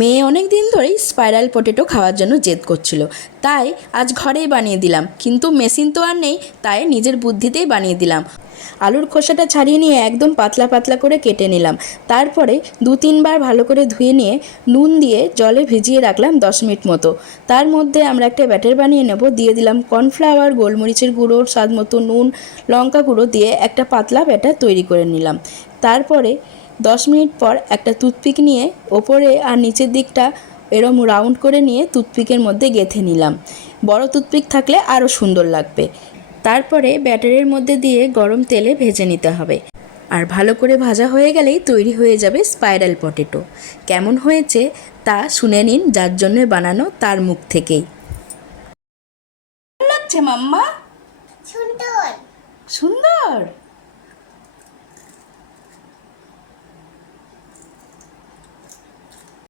মেয়ে অনেক দিন ধরেই স্পাইরাল পটেটো খাওয়ার জন্য জেদ করছিল, তাই আজ ঘরেই বানিয়ে দিলাম। কিন্তু মেশিন তো আর নেই, তাই নিজের বুদ্ধিতেই বানিয়ে দিলাম। আলুর খোসাটা ছাড়িয়ে নিয়ে একদম পাতলা পাতলা করে কেটে নিলাম। তারপরে 2-3 বার ভালো করে ধুয়ে নিয়ে নুন দিয়ে জলে ভিজিয়ে রাখলাম 10 মিনিট মতো। তার মধ্যে আমরা একটা ব্যাটার বানিয়ে নেব। দিয়ে দিলাম কর্নফ্লাওয়ার, গোলমরিচের গুঁড়ো, স্বাদ মতো নুন, লঙ্কা গুঁড়ো দিয়ে একটা পাতলা ব্যাটার তৈরি করে নিলাম। তারপরে 10 মিনিট পর একটা টুথপিক নিয়ে ওপরে আর নিচের দিকটা এরম রাউন্ড করে নিয়ে টুথপিকের মধ্যে গেঁথে নিলাম। বড় টুথপিক থাকলে আরও সুন্দর লাগবে। তারপরে ব্যাটারের মধ্যে দিয়ে গরম তেলে ভেজে নিতে হবে। আর ভালো করে ভাজা হয়ে গেলেই তৈরি হয়ে যাবে স্পাইরাল পটেটো। কেমন হয়েছে তা শুনে নিন যার জন্য বানানো তার মুখ থেকেই। লাগছে মাম্মা? সুন্দর। সুন্দর।